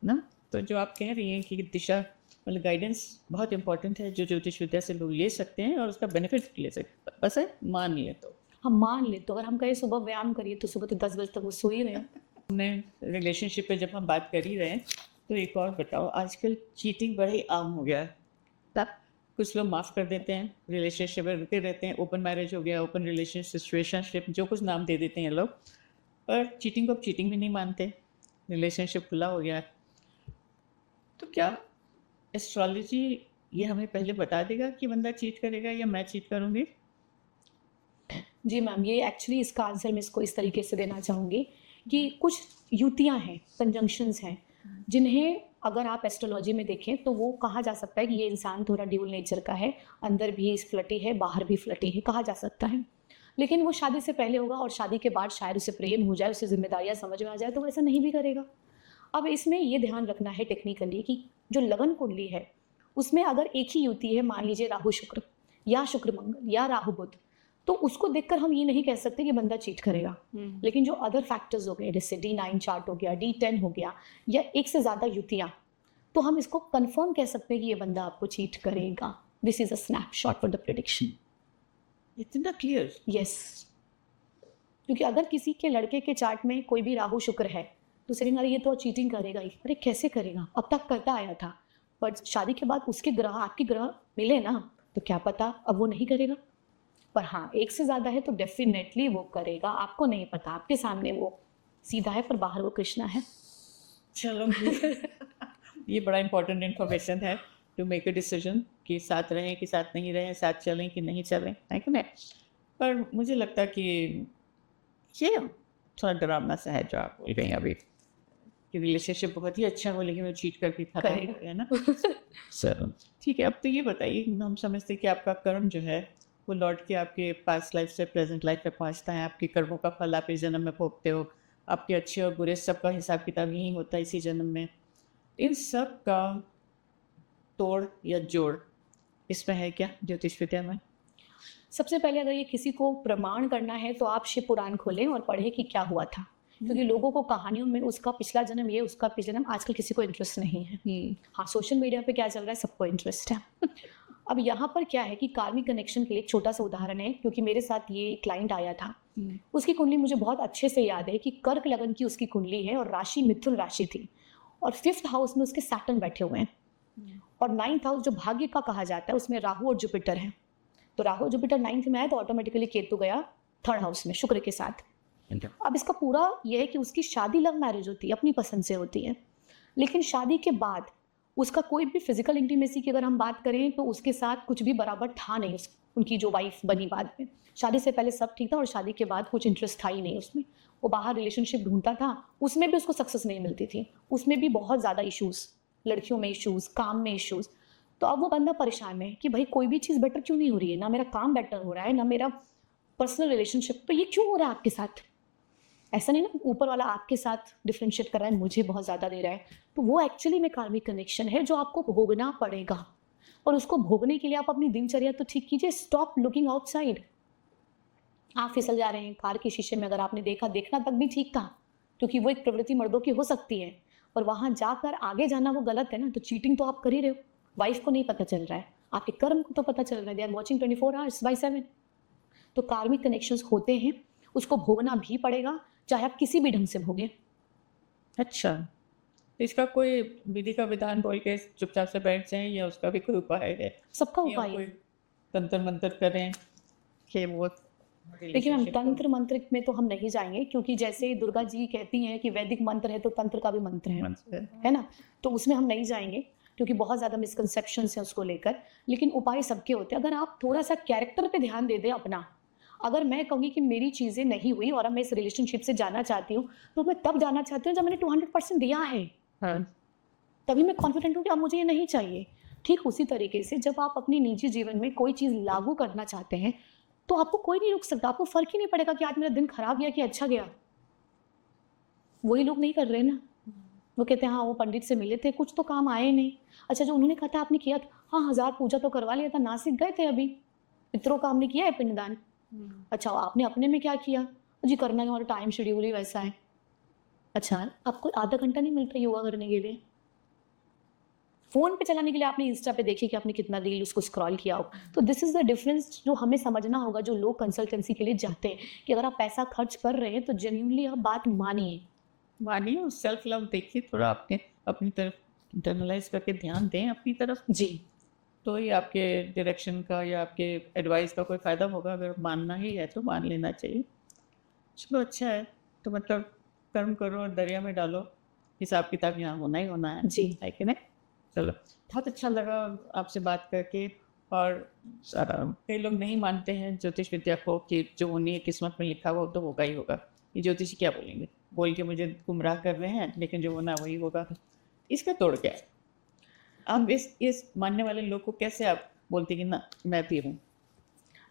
ना। तो जो आप कह रही हैं कि दिशा मतलब गाइडेंस बहुत इंपॉर्टेंट है, जो ज्योतिष विद्या से लोग ले सकते हैं और उसका बेनिफिट ले सकते हैं, बस है मान ले तो। हम मान ले तो, अगर हम कहें सुबह व्यायाम करिए तो सुबह तो 10 बजे तक वो सो ही रहे हैं। हमने रिलेशनशिप पे जब हम बात कर ही रहे हैं, तो एक और बताओ, आजकल चीटिंग बड़ा ही आम हो गया है। तब कुछ लोग माफ़ कर देते हैं, रिलेशनशिप में रुके रहते हैं, ओपन मैरिज हो गया, ओपन रिलेशनशिप, सिचुएशनशिप, जो कुछ नाम दे देते हैं लोग, पर चीटिंग को अब चीटिंग भी नहीं मानते, रिलेशनशिप खुला हो गया। तो क्या एस्ट्रोलॉजी ये हमें पहले बता देगा कि बंदा चीट करेगा या मैं चीट करूँगी? जी मैम, ये एक्चुअली इसका आंसर मैं इसको इस तरीके से देना चाहूँगी कि कुछ युतियाँ हैं, कंजंक्शंस हैं, जिन्हें अगर आप एस्ट्रोलॉजी में देखें तो वो कहा जा सकता है कि ये इंसान थोड़ा ड्यूल नेचर का है, अंदर भी फ्लटी है, बाहर भी फ्लटी है, कहा जा सकता है। लेकिन वो शादी से पहले होगा और शादी के बाद शायद उसे प्रेम हो जाए, उसे जिम्मेदारियाँ समझ में आ जाए, तो वो ऐसा नहीं भी करेगा। अब इसमें ये ध्यान रखना है टेक्निकली कि जो लगन कुंडली है उसमें अगर एक ही युति है, मान लीजिए राहु शुक्र या शुक्र मंगल या राहु बुध, तो उसको देखकर हम ये नहीं कह सकते कि बंदा चीट करेगा। लेकिन जो अदर फैक्टर्स हो गए, जैसे D9 चार्ट हो गया, D10 हो गया, या एक से ज़्यादा युतियाँ, तो हम इसको कंफर्म कह सकते हैं कि ये बंदा आपको चीट करेगा। This is a snapshot for the prediction. इतना क्लियर? यस, क्योंकि अगर किसी के लड़के के चार्ट में कोई भी राहु शुक्र है तो सेकंड अरे ये तो चीटिंग करेगा ही। अरे कैसे करेगा, अब तक करता आया था, पर शादी के बाद उसके ग्रह आपके ग्रह मिले ना, तो क्या पता अब वो नहीं करेगा। पर हाँ, एक से ज़्यादा है तो डेफिनेटली वो करेगा। आपको नहीं पता, आपके सामने वो सीधा है पर बाहर वो कृष्णा है। चलो ये बड़ा इंपॉर्टेंट इन्फॉर्मेशन है टू मेक अ डिसीजन कि साथ रहें कि साथ नहीं रहें, साथ चलें कि नहीं चलें, है कि नहीं। पर मुझे लगता कि ये थोड़ा डरावना सा है जो आप बोल गई अभी, कि रिलेशनशिप बहुत ही अच्छा हो लेकिन वो चीट करके खत्म हो करेगा। गया ना। सर ठीक है, अब तो ये बताइए, हम समझते हैं कि आपका कर्म जो है वो लौट के आपके पास्ट लाइफ से प्रेजेंट लाइफ में पहुंचता है, आपके कर्मों का फल आप इस जन्म में भोगते हो, आपके अच्छे और बुरे सबका हिसाब किताब यही होता है इसी जन्म में। इन सब का तोड़ या जोड़ इसमें है क्या ज्योतिष विद्या में? सबसे पहले अगर ये किसी को प्रमाण करना है तो आप शिव पुराण खोलें और पढ़ें कि क्या हुआ था, क्योंकि लोगों को कहानियों में उसका पिछला जन्म ये, उसका पिछला जन्म, आजकल किसी को इंटरेस्ट नहीं है। हाँ, सोशल मीडिया पे क्या चल रहा है सबको इंटरेस्ट है। अब यहाँ पर क्या है कि कार्मिक कनेक्शन के लिए एक छोटा सा उदाहरण है, क्योंकि मेरे साथ ये क्लाइंट आया था, उसकी कुंडली मुझे बहुत अच्छे से याद है कि कर्क लगन की उसकी कुंडली है और राशि मिथुन राशि थी, और 5th हाउस में उसके सैटर्न बैठे हुए हैं, और 9th हाउस जो भाग्य का कहा जाता है उसमें राहु और जुपिटर है। तो राहु जुपिटर 9th में आया तो ऑटोमेटिकली केतु गया 3rd हाउस में शुक्र के साथ। अब इसका पूरा ये है कि उसकी शादी लव मैरिज होती है, अपनी पसंद से होती है, लेकिन शादी के बाद उसका कोई भी फिजिकल इंटीमेसी की अगर हम बात करें तो उसके साथ कुछ भी बराबर था नहीं। उनकी जो वाइफ बनी बाद में, शादी से पहले सब ठीक था और शादी के बाद कुछ इंटरेस्ट था ही नहीं उसमें। वो बाहर रिलेशनशिप ढूंढता था, उसमें भी उसको सक्सेस नहीं मिलती थी, उसमें भी बहुत ज़्यादा इशूज़, लड़कियों में इशूज़, काम में इशूज़। तो अब वो बंदा परेशान है कि भाई कोई भी चीज़ बेटर क्यों नहीं हो रही है, ना मेरा काम बेटर हो रहा है, ना मेरा पर्सनल रिलेशनशिप, तो ये क्यों हो रहा है आपके साथ। ऐसा नहीं ना ऊपर वाला आपके साथ डिफ्रेंशिएट कर रहा है, मुझे बहुत ज़्यादा दे रहा है, तो वो एक्चुअली में कार्मिक कनेक्शन है जो आपको भोगना पड़ेगा। और उसको भोगने के लिए आप अपनी दिनचर्या तो ठीक कीजिए। Stop looking outside. आप फिसल जा रहे हैं कार के शीशे में, अगर आपने देखा, देखना तक भी ठीक था, क्योंकि वो एक प्रवृत्ति मर्दों की हो सकती है, और वहाँ जाकर आगे जाना वो गलत है ना। तो चीटिंग तो आप कर ही रहे हो, वाइफ को नहीं पता चल रहा है, आपके कर्म को तो पता चल रहा है, they are watching 24 hours by 7। तो कार्मिक कनेक्शंस होते हैं, उसको भोगना भी पड़ेगा, चाहे आप किसी भी ढंग से भोगें। अच्छा, तो इसका कोई विधि का विधान बोल के चुपचाप से बैठ जाएं या उसका भी कोई उपाय है? सबका या उपाय कोई है। तंत्र मंत्र करें कि वो देखिए मैम, रिलेशनशिप को तंत्र मंत्र में तो हम नहीं जाएंगे, क्योंकि जैसे दुर्गा जी कहती हैं कि वैदिक मंत्र है तो तंत्र का भी मंत्र है ना? तो उसमें हम नहीं जाएंगे, क्योंकि बहुत ज़्यादा मिसकंसेप्शंस हैं उसको लेकर। लेकिन उपाय सबके होते हैं। अगर आप थोड़ा सा कैरेक्टर पे ध्यान दे दें अपना, अगर मैं कहूँगी कि मेरी चीज़ें नहीं हुई और अब मैं इस रिलेशनशिप से जाना चाहती हूँ, तो मैं तब जाना चाहती हूँ जब मैंने 200% दिया है, हाँ, तभी मैं कॉन्फिडेंट हूँ कि अब मुझे ये नहीं चाहिए। ठीक उसी तरीके से जब आप अपने निजी जीवन में कोई चीज़ लागू करना चाहते हैं, तो आपको कोई नहीं रोक सकता। आपको फ़र्क ही नहीं पड़ेगा कि आज मेरा दिन खराब गया कि अच्छा गया। वही लोग नहीं कर रहे ना। वो कहते हैं हाँ, वो पंडित से मिले थे, कुछ तो काम आए नहीं। अच्छा, जो उन्होंने कहा था आपने किया था, हाँ, 1000 पूजा तो करवा लिया था, नासिक गए थे अभी, पितरों का हमने किया है पिंडदान। अच्छा, आपने अपने में क्या किया? जी करना है, हमारा टाइम शेड्यूल ही वैसा है। अच्छा, आपको आधा घंटा नहीं मिलता योगा करने के लिए? फ़ोन पे चलाने के लिए आपने इंस्टा पे देखिए कि आपने कितना रील उसको स्क्रॉल किया हो। तो दिस इज़ द डिफरेंस जो हमें समझना होगा, जो लोग कंसल्टेंसी के लिए जाते हैं, कि अगर आप पैसा खर्च कर रहे हैं तो जेन्युइनली आप बात मानिए। मानिए और सेल्फ लव देखिए थोड़ा, आपने अपनी तरफ इंटरनलाइज करके ध्यान दें अपनी तरफ, जी। तो ही आपके डायरेक्शन का या आपके एडवाइस का कोई फ़ायदा होगा। अगर मानना ही है तो मान लेना चाहिए। चलो अच्छा है, तो मतलब कर्म करो और दरिया में डालो, हिसाब किताब यहाँ होना ही होना जी। है कि नहीं? चलो, बहुत अच्छा लगा आपसे बात करके। और सारा कई लोग नहीं मानते हैं ज्योतिष विद्या को कि जो उन्हीं की किस्मत में लिखा हुआ वो तो होगा ही होगा। ये ज्योतिषी क्या बोलेंगे? बोल के मुझे गुमराह कर रहे हैं, लेकिन जो होना वही होगा। इसका तोड़ क्या है? आप इस मानने वाले लोग को कैसे आप बोलते कि ना मैं भी हूँ?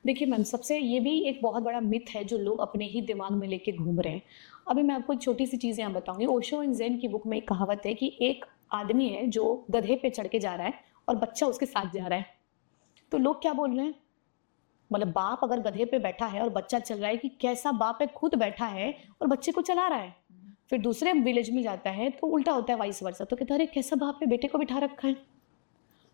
देखिए मैम, सबसे ये भी एक बहुत बड़ा मिथ है जो लोग अपने ही दिमाग में लेके घूम रहे हैं। अभी मैं आपको एक छोटी सी चीज़ यहाँ बताऊंगी। ओशो एंड ज़ेन की बुक में एक कहावत है कि एक आदमी है जो गधे पे चढ़ के जा रहा है और बच्चा उसके साथ जा रहा है। तो लोग क्या बोल रहे हैं, मतलब बाप अगर गधे पे बैठा है और बच्चा चल रहा है, कि कैसा बाप है, खुद बैठा है और बच्चे को चला रहा है। फिर दूसरे विलेज में जाता है तो उल्टा होता है, वाइस वर्सा। तो कहता है अरे कैसा बाप है, बेटे को बिठा रखा है।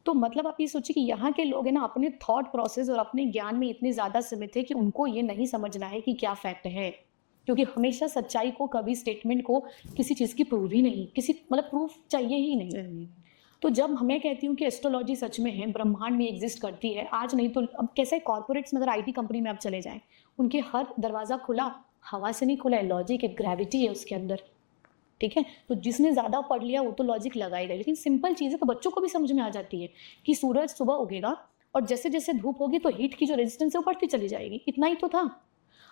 तो मतलब आप ये सोचिए कि यहाँ के लोग है ना, अपने थॉट प्रोसेस और अपने ज्ञान में इतने ज़्यादा सीमित है कि उनको ये नहीं समझना है कि क्या फैक्ट है। क्योंकि हमेशा सच्चाई को, कभी स्टेटमेंट को किसी चीज़ की प्रूव ही नहीं, किसी मतलब प्रूफ चाहिए ही नहीं। तो जब मैं कहती हूँ कि एस्ट्रोलॉजी सच में है, ब्रह्मांड में एग्जिस्ट करती है, आज नहीं तो अब कैसे कॉर्पोरेट्स में, अगर आईटी कंपनी में आप चले जाएं, उनके हर दरवाज़ा खुला, हवा से नहीं खुला है, लॉजिक है, ग्रेविटी है उसके अंदर। ठीक है, तो जिसने ज़्यादा पढ़ लिया वो तो लॉजिक लगाएगा, लेकिन सिंपल चीज़ें तो बच्चों को भी समझ में आ जाती है कि सूरज सुबह उगेगा और जैसे जैसे धूप होगी तो हीट की जो रेजिस्टेंस है वो बढ़ती चली जाएगी। इतना ही तो था।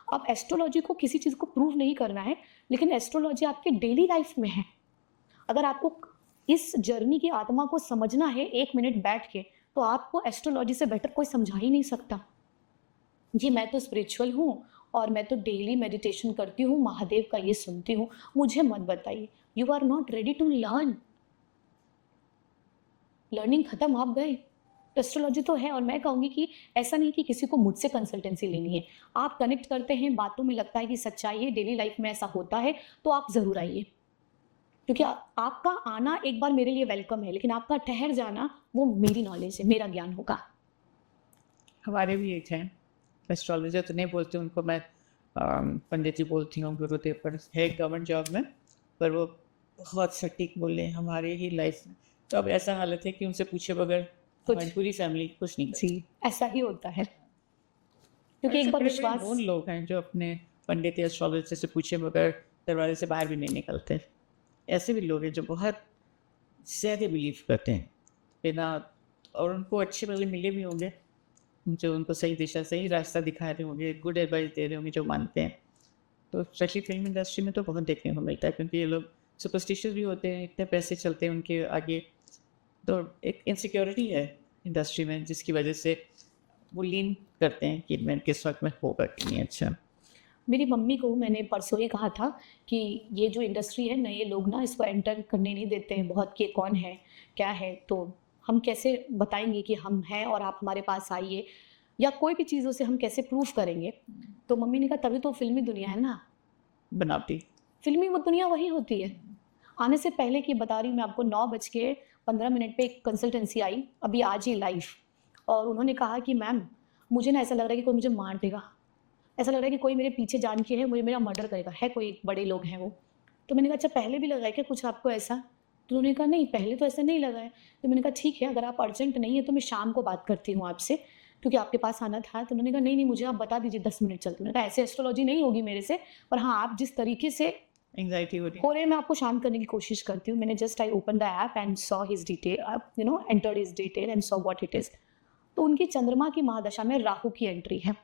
अब एस्ट्रोलॉजी को किसी चीज़ को प्रूव नहीं करना है, लेकिन एस्ट्रोलॉजी आपके डेली लाइफ में है। अगर आपको इस जर्नी की आत्मा को समझना है 1 मिनट बैठ के, तो आपको एस्ट्रोलॉजी से बेटर कोई समझा ही नहीं सकता। जी मैं तो स्पिरिचुअल हूँ और मैं तो डेली मेडिटेशन करती हूँ, महादेव का ये सुनती हूँ, मुझे मत बताइए। You are not ready to learn. Learning खत्म, आप गए। एस्ट्रोलॉजी तो है, और मैं कहूँगी कि ऐसा नहीं कि किसी को मुझसे कंसल्टेंसी लेनी है। आप कनेक्ट करते हैं, बातों में लगता है कि सच्चाई है, डेली लाइफ में ऐसा होता है, तो आप ज़रूर आइए। क्योंकि आपका आना एक बार मेरे लिए वेलकम है, लेकिन आपका ठहर जाना वो मेरी नॉलेज है, मेरा ज्ञान होगा। हमारे भी एक हैं एस्ट्रोलॉजर, तो नहीं बोलती उनको मैं पंडित जी बोलती हूँ, गुरुदेव, पर है गवर्नमेंट जॉब में, पर वो बहुत सटीक बोले हमारे ही लाइफ में। तो अब ऐसा हालत है कि उनसे पूछे बगैर हमारी पूरी फैमिली कुछ नहीं करती। जी, ऐसा ही होता है, क्योंकि ऐसे एक बार बड़े बड़े विश्वास। नोन लोग हैं जो अपने पंडित या एस्ट्रोलॉजर से पूछे बगैर दरवाजे से बाहर भी नहीं निकलते। ऐसे भी लोग हैं जो बहुत ज़्यादा बिलीव करते हैं बिना, और उनको अच्छे वाले मिले भी होंगे जो उनको सही दिशा, सही रास्ता दिखा रहे होंगे, गुड एडवाइस दे रहे होंगे, जो मानते हैं। तो स्पेशली फिल्म इंडस्ट्री में तो बहुत देखने को मिलता है, क्योंकि ये लोग सुपरस्टिशियस भी होते हैं, इतने पैसे चलते हैं उनके आगे। तो एक इनसिक्योरिटी है इंडस्ट्री में, जिसकी वजह से वो लीन करते हैं कि मैं किस वक्त में होगा कि नहीं। अच्छा, मेरी मम्मी को मैंने परसों ही कहा था कि ये जो इंडस्ट्री है, नए लोग ना इसको एंटर करने नहीं देते हैं बहुत, कि कौन है क्या है, तो हम कैसे बताएंगे कि हम हैं और आप हमारे पास आइए, या कोई भी चीज़ों से हम कैसे प्रूफ करेंगे। तो मम्मी ने कहा तभी तो फिल्मी दुनिया है ना, बनावटी। फिल्मी वो दुनिया वही होती है। आने से पहले की बता रही हूँ मैं आपको, 9:15 पे एक कंसल्टेंसी आई, अभी आज ही लाइव, और उन्होंने कहा कि मैम मुझे ना ऐसा लग रहा है कि कोई मुझे मार देगा, ऐसा लग रहा है कि कोई मेरे पीछे जान के है, मुझे मेरा मर्डर करेगा, है कोई बड़े लोग हैं वो। तो मैंने कहा अच्छा पहले भी लगा है क्या कुछ आपको ऐसा? तो उन्होंने कहा नहीं पहले तो ऐसा नहीं लगा है। तो मैंने कहा ठीक है अगर आप अर्जेंट नहीं है तो मैं शाम को बात करती हूँ आपसे, क्योंकि आपके पास आना था। तो उन्होंने कहा नहीं नहीं मुझे आप बता दीजिए 10 मिनट चलते। मैंने कहा ऐसे एस्ट्रोलॉजी नहीं होगी मेरे से, पर हाँ आप जिस तरीके से एंग्जाइटी हो रही हो रहे मैं आपको शांत करने की कोशिश करती हूँ। मैंने just I open the app and saw his detail, you know entered his detail and saw what it is. तो उनकी चंद्रमा की महादशा में राहु की एंट्री है।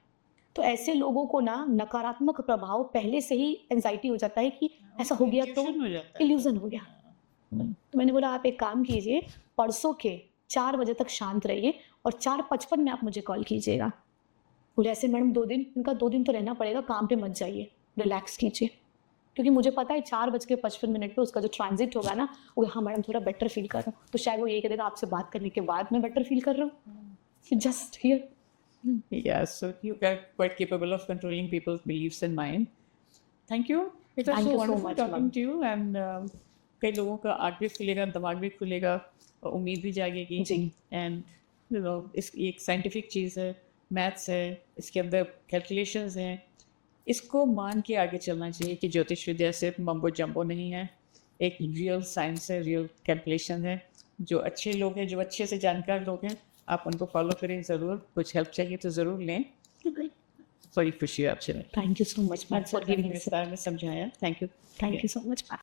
तो ऐसे लोगों को ना नकारात्मक प्रभाव पहले से ही एंजाइटी हो जाता है कि ऐसा हो गया तो Intuition हो जाता है। इल्यूजन हो गया। तो मैंने बोला आप एक काम कीजिए, परसों के 4 बजे तक शांत रहिए और 4:55 में आप मुझे कॉल कीजिएगा। बोले ऐसे मैडम 2 दिन? उनका 2 दिन तो रहना पड़ेगा, काम पे मत जाइए, रिलैक्स कीजिए, क्योंकि मुझे पता है 4:55 पे उसका जो ट्रांजिट होगा ना वो हाँ मैडम थोड़ा बेटर फील कर रहा हूँ। तो शायद वो ये कह देगा आपसे बात करने के बाद मैं बेटर फील कर रहा हूँ। Just here. Yeah, so you are quite capable of controlling people's beliefs and mind. Thank you. It was Thank so you so wonderful much, talking ma'am. to you and कई लोगों का आँख भी खुलेगा, दिमाग भी खुलेगा और उम्मीद भी जागेगी. जी। And you know, इस ये एक साइंटिफिक चीज़ है, मैथ्स है, इसके अंदर कैलकुलेशंस हैं. इसको मान के आगे चलना चाहिए कि ज्योतिष विद्या सिर्फ मम्बो जम्बो नहीं है, एक रियल साइंस है, रियल कैलकुलेशन है. जो अच्छे लोग हैं, जो अच्छे से जानकार लोग हैं, आप उनको फॉलो करें ज़रूर. कुछ हेल्प चाहिए तो ज़रूर लें. बड़ी खुशी है आपसे. Thank you so much ma'am for giving विस्तार में समझाया. Thank you. Thank you so much ma'am.